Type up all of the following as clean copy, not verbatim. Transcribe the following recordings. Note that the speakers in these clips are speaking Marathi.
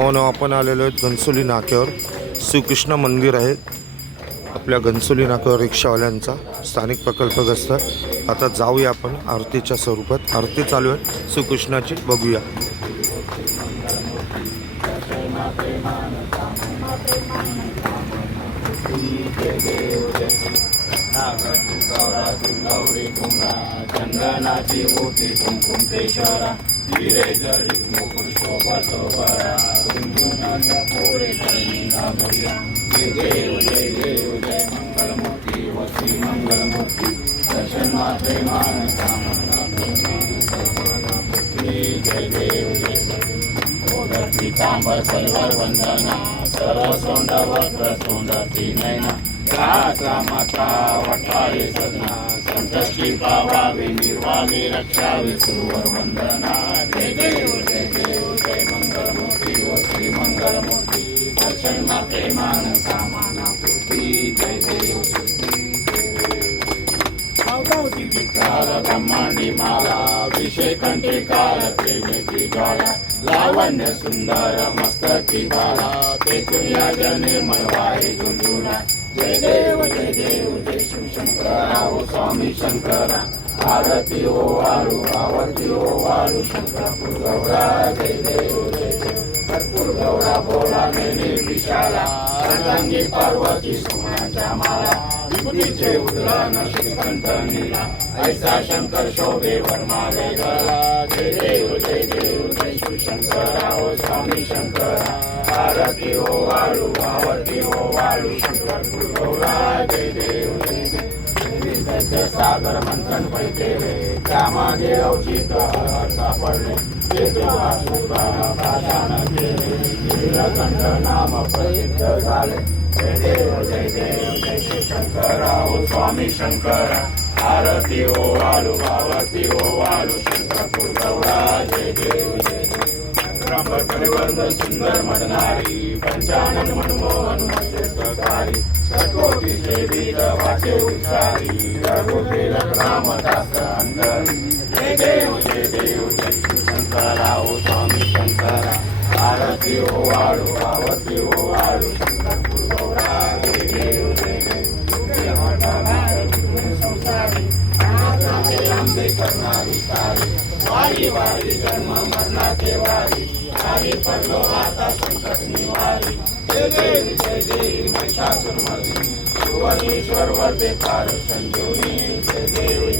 आपण आलेलो आहेत घनसोली नाक्यावर. श्रीकृष्ण मंदिर आहे आपल्या घनसोली नाक्यावर रिक्षावाल्यांचा स्थानिक प्रकल्पग्रस्त. आता जाऊया आपण आरतीच्या स्वरूपात. आरती चालू आहे श्रीकृष्णाची, बघूया. चंदनाची मोठी कुंकुम केशरा हिरे जडित मुकुट शोभा सोबरा कुंकुमाच्या पोळे करणी गाभया. जय देव जय देव जय मंगलमूर्ती वसी मंगलमूर्ती दर्शन मात्रे मानसा जय देव जय ओदर पीतांबर सलवर वंदना सर्व सोंड वक्र सोंडती नयना रासा माता वटाळे सदना संकष्टी पावावे निर्वाणी रक्षावे सुरवर वंदना. जय देव जय मंगलमूर्ती व श्री मंगलमूर्ती दर्शन माते मान कामना पूर्ती. जय देव काल ब्रह्मांडी माला विषय कंठी काल प्रेमेची ज्वाला लावण्य सुंदर मस्तकी बाला ते तुझ्या जने मनवाहे झुंझुना. जय देव जय शिवशंकरा ओ स्वामी शंकरा आरती ओ वाळू आरती ओ वाळू शंकरपूर गौरा. जय देव कर्पूर गौरा भोळा नेने विशाला अर्धांगी पार्वती सोन्याच्या माला विभूतीचे उद्रान श्रीकंठ नीला ऐसा शंकर शोभे वनमाले गळा. जय देव जय शिवशंकरा ओ स्वामी शंकरा आरती ओ वाळू आरती ओ वाळू शंकरपूर गौरा. जय देव सागर मंथन पैके त्यामागे अवचित सापडले भाषान केले नीलकंठ नाम प्रसिद्ध झाले. जय देव जय शंकरा ओ स्वामी शंकरा आरती ओ वाळू आरती ओ वाळू शंकरपूर गौरा. जय देव परिवर्ध सुंदर मदनारी पंचानन मनमोहन मध्यस्थकारी षटकोटीचे बीज वाचे उच्चारी रघुकुल रामदास अंगरी. जय देव जय शंकरा ओ स्वामी शंकरा आरती ओ वाळू आरती ओ वाळू शंकरपूर गौरा. जय देव संसारी आंबे करणारी तारी वारी वारी जन्म मरणाचे वारी हरी पडलो आता संकट निवारी. जय देवी महिषासुरमर्दिनी सुवर्णेश्वर वरदे पार संजीवनी. जय देवी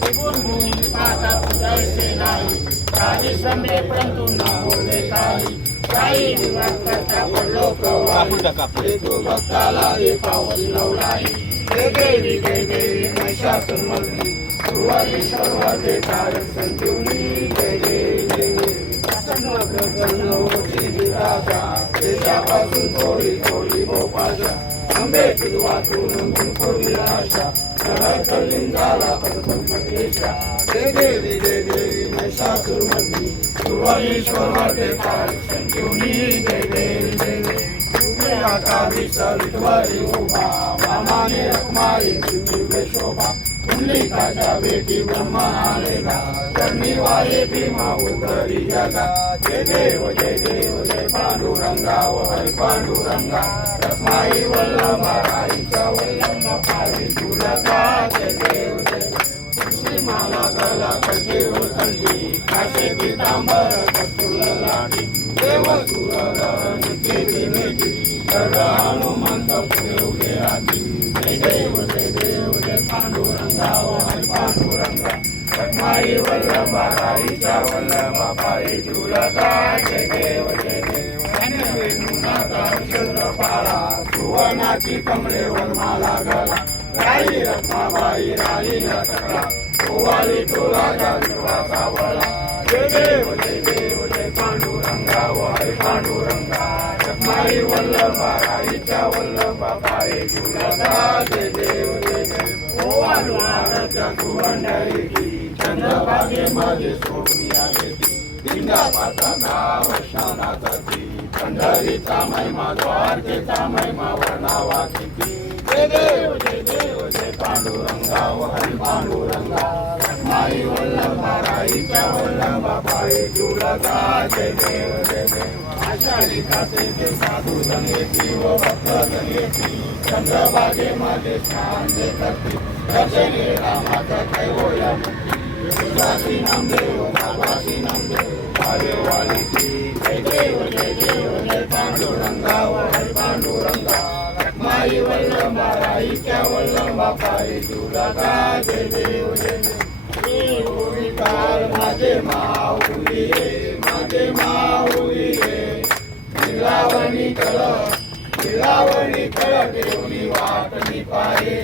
त्रिपुरमुनी पाता पुजायचे नाही काही संभे परंतु न बोले काही काही विवाद करता पडलो प्रवाही तू भक्ताला हे पाऊस नवलाई. जय देवी महिषासुरमर्दिनी सुवर्णेश्वर वरदे पार संजीवनी. जय देवी देशापासून थोडी थोडी भोपाशा आंबे वाचून पूर्वी आशा लिंगाला पद्मकेशा. जय देवी महिषासुरमर्दिनी सुवर्णेश्वर वरदे पार संजीवनी. जय देवी विठवारी उभा वामाने रखमाई दिव्य शोभा पुंडलिकाच्या बेटी ब्रह्मा आलेला चरणी वारे भीमा उतरी जगा. जय देव जय पांडुरंगा व हरी पांडुरंगा रखमाई वल्लभा राईचा वल्लभ पावी तुला. जय देव श्रीमाला गला कटीवर कंठी काशे पीतांबर कस्तुर लाटी देव तुरल नित्य मेटी गड हनुमंत पुढे उभे राहती. जय देव जय पांडुरंगा व हरी पांडुरंगा रखमाई वल्लभा राईचा वल्लभ पावी तुला. जय देव चंद्रपाळा सुवर्णाची कमळे वनमाला गला राई रत्नाबाई राणी सकळा गोवाली तुला विश्वासा वळा. जय देव जय पांडुरंगा व हरी पांडुरंगा रखमाई वल्लभा राईच्या वल्लभा पावी तुला. जय देव ओवाळू आरत्या कुंडली चंद्रभागे माझे सोडून आले दिंडा पाता नाव शानाची पंढरीचा महिमा द्वारकेचा महिमा वर्णावा किती. जय देव जय पांडुरंगा व हरी पांडुरंगा रखमाई वल्लभा राईच्या वल्लभा पावी तुला. जय देव आषाढी कार्तिके साधू जन येती व भक्त जन येती चंद्रभागेमध्ये स्नान जे करती दर्शने रामाचा कैवोया विश्वासी नामदेव भावासी नामदेव भावे वालीची जय देव जय पांडुरंगा हरी पांडुरंगा माई वल्लभा राईच्या वल्लभा पायी तुला जय देव देव विकार माझे माऊली माझे माऊली निरावणी कर देवनी वाटणी पाये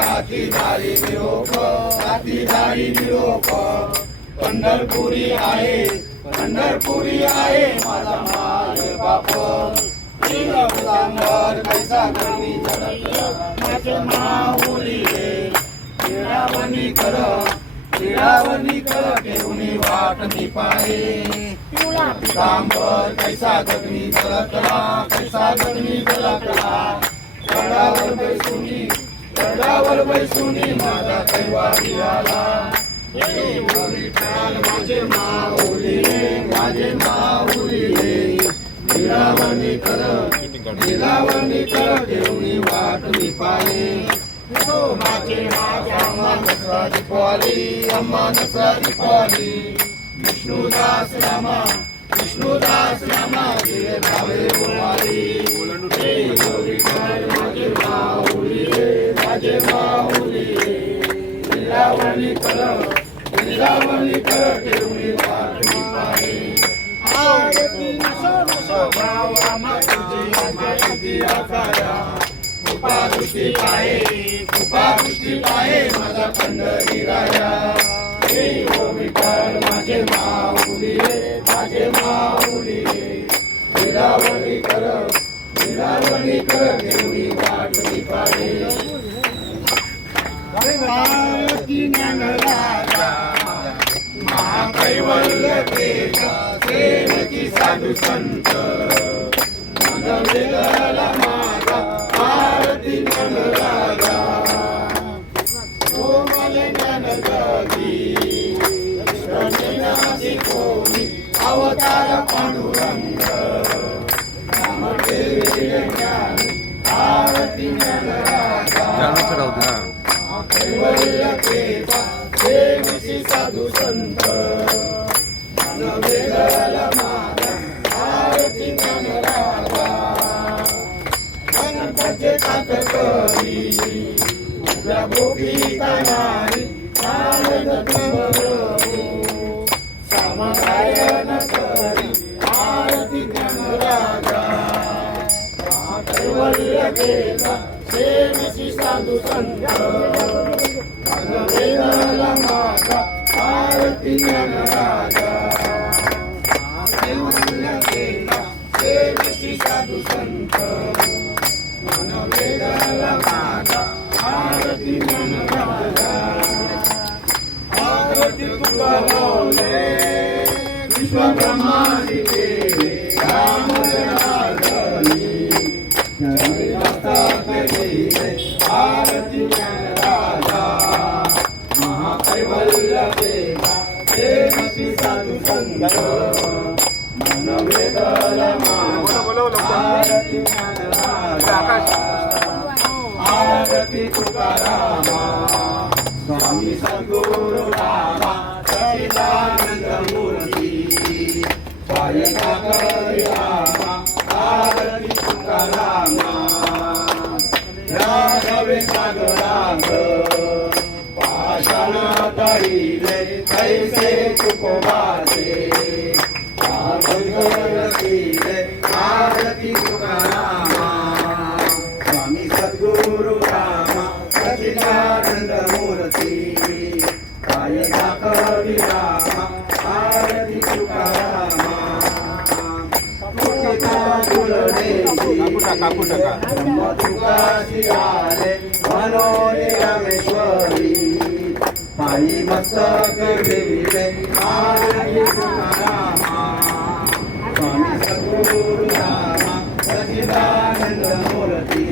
हाती दारी निरोप पंढरपुरी आहे माझा माय बाप कैसा करणी माझे माऊली निरावणी कर देवनी वाटणी पाये पितांबर कैसा गगनी झलकला गडावर बैसुनी माझा कैवारी आला विठ्ठल माझे माऊली निरावणी कर देवनी वाटणी पाये माझे अम्मा नसरा दीपावली विष्णुदास रामा गिरे भावे बोलाली माझे माऊली निरावणी कर देवनी वाटणी पाये आरती नसो भावा माती आकारा कृपा दृष्टी पाहे माझा पंढरी राया विठ्ठल माझे माऊली निरावणी कर देवनी वाटणी पाये आरती ज्ञानराजा महाकैवल्य सेवकी साधू संत मन वेगळा माझा आरती ज्ञानराजा ओ मले ज्ञान जगी कृष्णनासी कोणी अवतार पांडुरंग नामदेव ज्ञान आरती ज्ञानराजा कैवल्य सेवकी साधू संत मन वेगळा माझा आरती ज्ञानराजा गणपती कातकरी उभ्या गोपिका नारी नारद प्रभू समगायन करी आरती ज्ञानराजा कैवल्य सेवकी साधू संत मन वेगळा माझा आरती ज्ञानराजा कैवल्य सेवकी साधू संत मन वेगळा माझा आरती ज्ञानराजा आरती तुका बोले विश्व ब्रह्मांडी देवे राम जनार्दनी आरती ज्ञानराजा महाकैवल्य सेवकी साधू संत मन वेगळा माझा आरती ज्ञानराजा आरती तुकारामा स्वामी सद्गुरु रामा सच्चिदानंद मूर्ती पाय सागरी रामा आरती तुकारामा राघवे सागरांग पाषाण तळीले कैसे तुकोबाचे आरती तुकारामा स्वामी सद्गुरु रामा सच्चिदानंद मूर्ती काय दाखवी रामा आरती तुकारामा तुकाशी आले मनोरे रामेश्वरी पायी मस्तक देविले आरती तुकारामा स्वामी सद्गुरु रामा सच्चिदानंद मूर्ती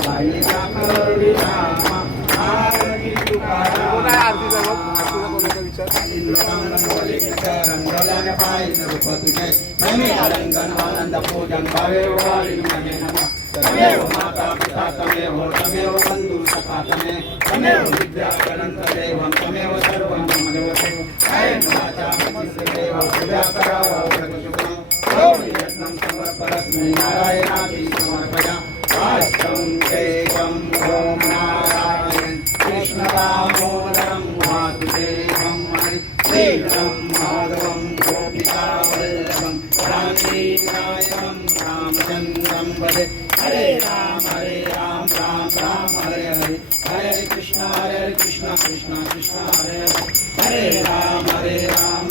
पायी दाखवी रामा आरती तुकारामा रंगवल्याने पाहिजे रूप नमः नमे आलिंगन आनंद पूजन भावे वाली नमः तमेव माता पिता तमेव बंधु सखा तमेव विद्या अनंत देवं तमेव सर्वं मम देवते अयं वाचा मतिदेव पूजा करावो प्रगुषुकं ओम यत्नं समर्पयामि नारायणाति समर्पया आष्टं देवं ओम नारायण कृष्ण दामोदरं वासुदेवं हरि श्रीराम माधवं गोपिका वल्लभं रामचन्द्रं रामचन्द्रं वदे हरे राम राम राम हरे हरे हरे कृष्ण कृष्ण कृष्ण हरे हरे राम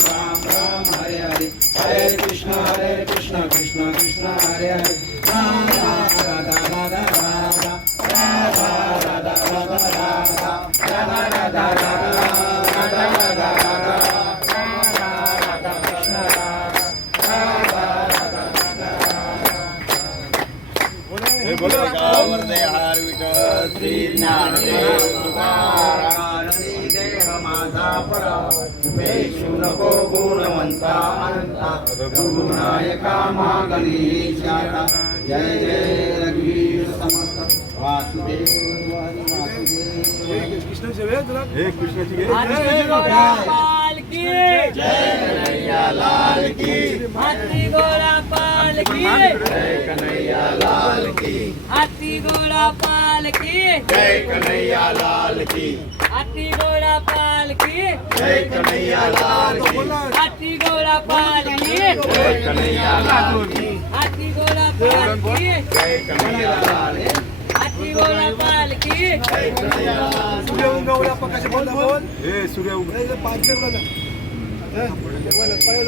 राम राम हरे हरे हरे कृष्ण कृष्ण कृष्ण हरे हरे राधा राधा राधा राधा राधा राधा राधा राधा राधा राधा हार विठ्ठल श्री ज्ञानदेव तुकाराम देह माझा परा पेशू नको गुणवंता अनंता गुरुनायका गणेशा जय जय रघुवीर समर्थ वासुदेव गोपाल की जय कन्हैया लाल की हाथी घोड़ा पाल की जय कन्हैया लाल की हाथी घोड़ा पाल की जय कन्हैया लाल की हाथी घोड़ा पाल की जय कन्हैया लाल की हाथी घोड़ा पाल की जय कन्हैया लाल की हाथी घोड़ा पाल की जय कन्हैया लाल की हाथी घोड़ा पाल की जय कन्हैया लाल की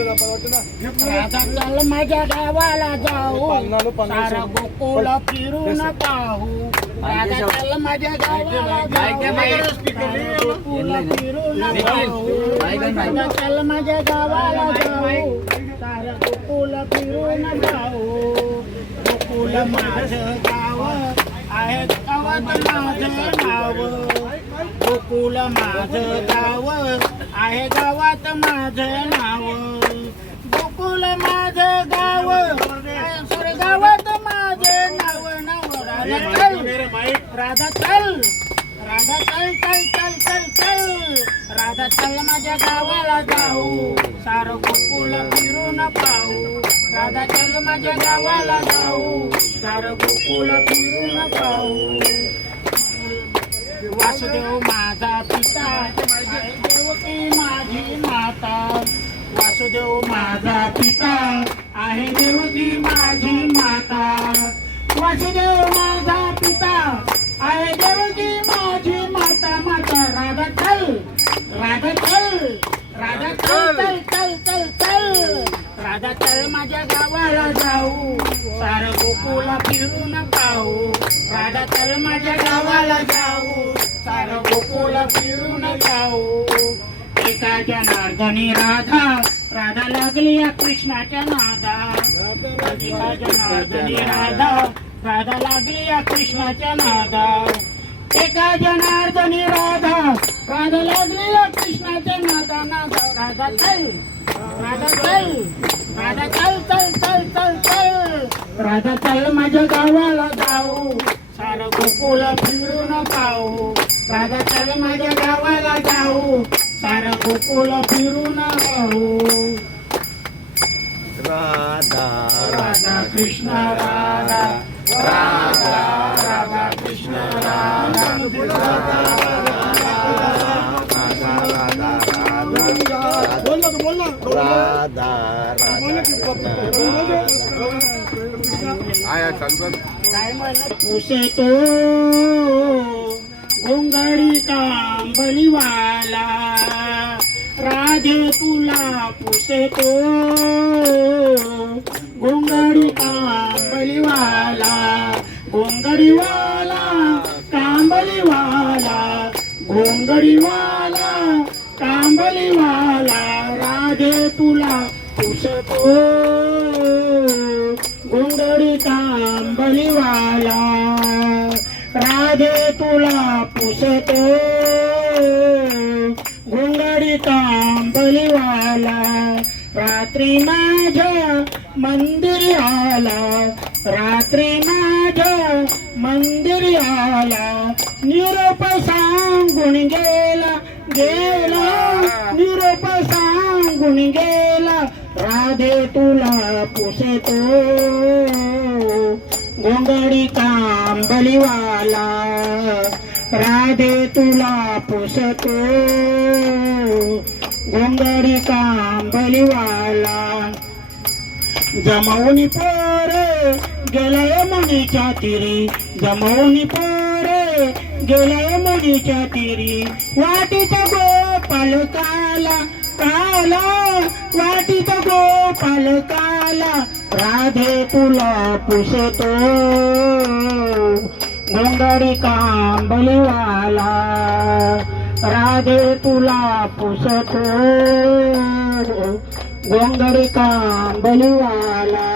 राधा चल माझ्या गावाला जाऊ सारा गोकुळ फिरून पाहू राधा चल माझ्या गावाला जाऊ गोकुळ फिरून पाहू राधा चल माझ्या गावाला जाऊ सारा गोकुळ फिरून पाहू गोकुळ माझं गाव आहे गावात माझं नाव गोकुळ माझं गाव आहे गावात माझं नाव गोकुळ माझं गाव सॉरी गावात माझं नाव राधा चल राधा चल चल चल चल चल राधा चल माझ्या गावाला जाऊ सारं गोकुळ फिरून पाहू राधा चल माझ्या गावाला जाऊ सारं गोकुळ फिरून पाहू वासुदेव माझा पिता देवकी माझी माता वासुदेव माझा पिता आहे देवकी माझी माता वासुदेव माझा पिता आहे देवकी माझी माता माता राधा चल राधा चल राधा चल चल चल चल चल राधा चल माझ्या गावाला जाऊ सारं गोकुला फिरून पाहू राधा चल माझ्या गावाला जाऊ सारं गोकुला फिरून पाहू एका जनार्दनी राधा राधा लागली या कृष्णाच्या नादा एका जनार्दनी राधा राधा लागली या कृष्णाच्या नादा एका जनार्दनी राधा राधा लागली या कृष्णाच्या नादा नादा राधा चल राधा चल राधा चल चल चल चल चल राधा चल माझ्या गावाला जाऊ सारं गोकुळ फिरून पाहू राधा चल माझ्या गावाला जाऊ सारं गोकुळ फिरून पाहू राधा राधा कृष्ण राधा राधा राधा कृष्ण राधा उसे तो गोंगाडी कांबलीवाला राधे तुला पुसे तो गोंगाडी कांबलीवाला गोंगडीवाला कांबलीवाला घोंगडीवाला कांबलीवाला राधे तुला पुसतो घोंगडी कांबलीवाला राधे तुला पुसतो घोंगडी कांबलीवाला रात्री माझ्या मंदिरी आला, रात्री माझ्या मंदिरी आला, निरोप सांगून गेला, निरोप सांगून गेला, राधे तुला पुसतो गोंगडी कांबलीवाला, राधे तुला पुसतो गोंगडी कांबलीवाला. जमवणी पोरे गेलाय मुनीच्या तिरी, जमवणी पोरे गेलाय मुनीच्या तिरी, वाटीत गोपाल काला काला, वाटीत गोपाल काला, राधे तुला पुसतो गोंगडी कांबलीवाला, राधे तुला पुसतो गोंगडी कांबलीवाला.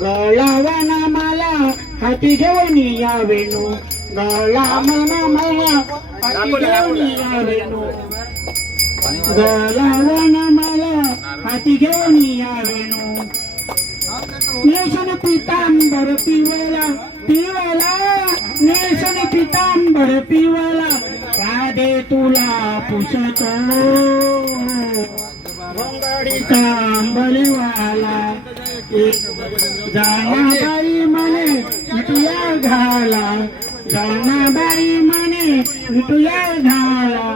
गळावाना मला हाती घेऊन या वेणू, गळावाना मला हाती घेऊन या वेणू, गळावाना मला हाती घेऊन या वेणू. नेशन पितांबर पिवला पिवला, नेशन पितांबर पिवला, राधे तुला पुसतो गोंगडी कांबलीवाला. जानाबाई म्हणे विटूया घाला, जानाबाई म्हणे विटूया घाला,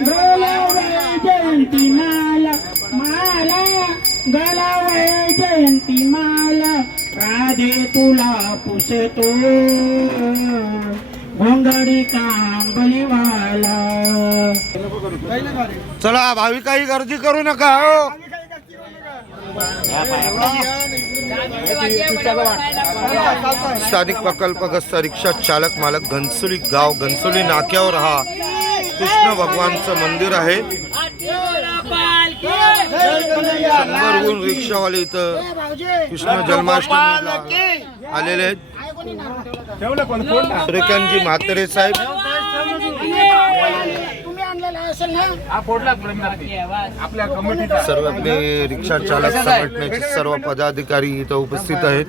गलावय जयंती माला माला, गलावय जयंती माला, राधे तुला पुसतो गोंगडी कांबलीवाला. चला भाविकाही गर्दी करू नका हो. स्थानिक प्रकल्पग्रस्त रिक्षा चालक मालक घनसोली गाव, घनसोली नाक्यावर हा कृष्ण भगवानचं मंदिर आहे. शंभरहून रिक्षावाले इथं कृष्ण जन्माष्टमीला आलेले आहेत. सुरेखांजी म्हात्रे साहेब, सर्व आपले रिक्षा चालक संघटनेचे सर्व पदाधिकारी इथं उपस्थित आहेत.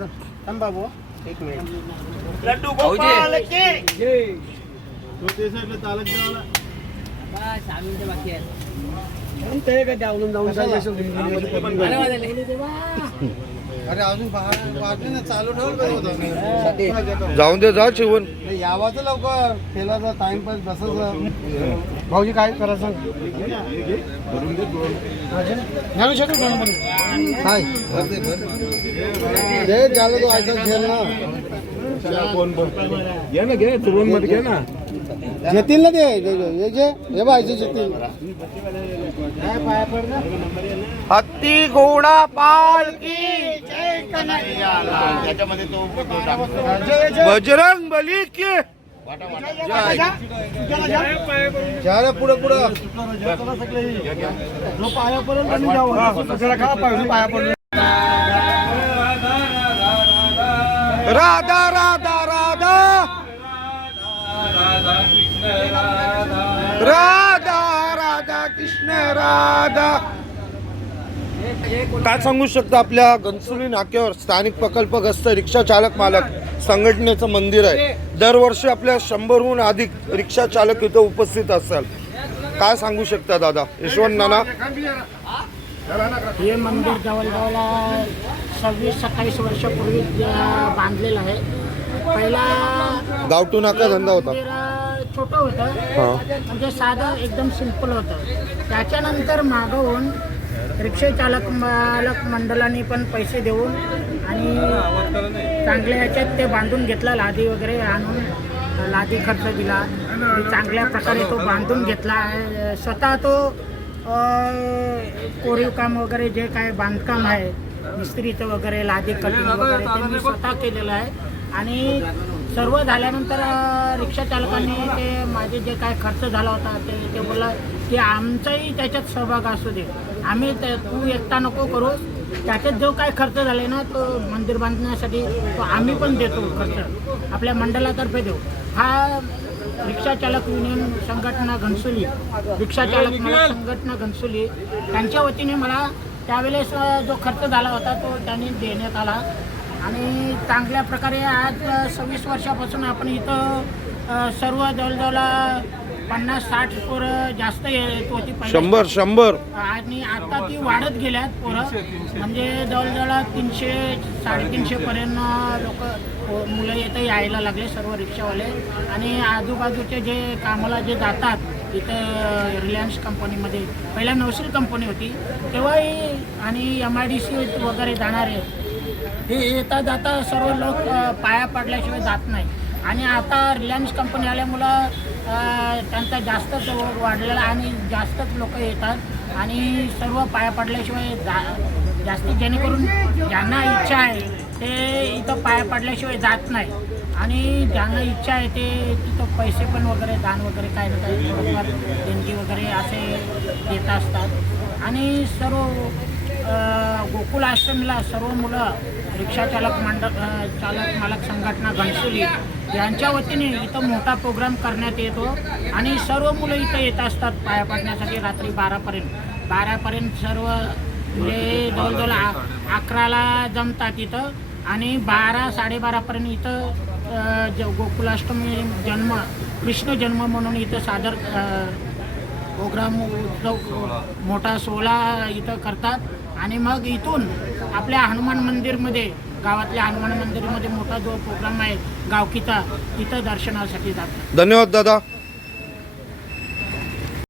अरे अजून वाटले ना चालू ठेवलं जाऊन दे, जा चिवून यावाचं लवकर फेलाचा टाइमपास बसायचं. भाऊजी काय करायचं काय ते झालं तो ऐकत झेल ना घे मध्ये घे ना, घेतील ना ते हे बायचे घेतील. हत्ती घोडा पालकी त्याच्यामध्ये तो बजरंग बली की ज्याला पुढे पुढे राधा राधा राधा राधा राधा कृष्ण राधा. काय सांगू शकता, आपल्या घनसोली नाक्यावर स्थानिक प्रकल्पग्रस्त रिक्षा चालक मालक संघटनेचं मंदिर आहे. दरवर्षी आपल्या 100हून अधिक रिक्षा चालक इथं उपस्थित असतात. काय सांगू शकता दादा? यशवंत नाना, हे मंदिर जवळजवळ 26-27 वर्षापूर्वी बांधलेलं आहे. पहिला गावठू नाका धंदा होता. मंदिर छोटं होतं, म्हणजे साधं एकदम सिंपल होतं. त्याच्यानंतर मागवून रिक्षा चालक मालक मंडळाने पण पैसे देऊन आणि चांगल्या ह्याच्यात ते बांधून घेतला. लादी वगैरे आणून लादी खर्च दिला आणि चांगल्या प्रकारे तो बांधून घेतला. स्वतः तो कोरीव काम वगैरे जे काय बांधकाम आहे, मिस्त्रीचं वगैरे, लादी कटिंग वगैरे ते मी स्वतः केलेलं आहे. आणि सर्व झाल्यानंतर रिक्षा चालकांनी ते माझे जे काय खर्च झाला होता ते बोलला की आमचाही त्याच्यात सहभाग असू दे, आम्ही तू एकटा नको करू, त्याच्यात जो काय खर्च झाले ना तो मंदिर बांधण्यासाठी तो आम्ही पण देतो, खर्च आपल्या मंडळातर्फे देऊ. हा रिक्षा चालक युनियन संघटना घनसोली, रिक्षा चालक संघटना घनसोली त्यांच्या वतीने मला त्यावेळेस जो खर्च झाला होता तो त्यांनी देण्यात आला आणि चांगल्या प्रकारे आज 26 वर्षापासून आपण इथं सर्व जवळजवळ 50-60 पोरं जास्त येत होती पहिले. 100 आणि आता ती वाढत गेल्यात पोरं म्हणजे जवळजवळ 300-350 पर्यंत लोक मुलं इथं यायला लागले सर्व रिक्षावाले आणि आजूबाजूचे जे कामाला जे जातात इथं रिलायन्स कंपनीमध्ये पहिला नौशील कंपनी होती तेव्हाही आणि MIDC वगैरे जाणारे हे येता जाता सर्व लोक पाया पडल्याशिवाय जात नाही आणि आता रिलायन्स कंपनी आल्यामुळं त्यांचा जास्तच वाढलेला आणि जास्तच लोक येतात आणि सर्व पाया पडल्याशिवाय जास्तीत जेणेकरून ज्यांना इच्छा आहे ते इथं पाया पडल्याशिवाय जात नाही आणि ज्यांना इच्छा आहे ते तिथं पैसे पण वगैरे दान वगैरे काय ना काही थोडंफार देणगी वगैरे असे देत असतात आणि सर्व गोकुळ आश्रमला सर्व मुलं रिक्षा चालक मालक संघटना घनसोली यांच्या वतीने इथं मोठा प्रोग्राम करण्यात येतो आणि सर्व मुलं इथं येत असतात पाया पडण्यासाठी रात्री 12पर्यंत सर्व मुले जवळजवळ 11ला जमतात इथं आणि 12-12:30पर्यंत इथं गोकुलाष्टमी कृष्ण जन्म म्हणून इथं सादर प्रोग्राम उत्सव मोठा सोहळा इथं करतात आणि मग इथून आपल्या हनुमान मंदिरमध्ये गावातल्या हनुमान मंदिरमध्ये मोठा जो प्रोग्राम आहे गावकीचा तिथं दर्शनासाठी जातात. धन्यवाद दादा.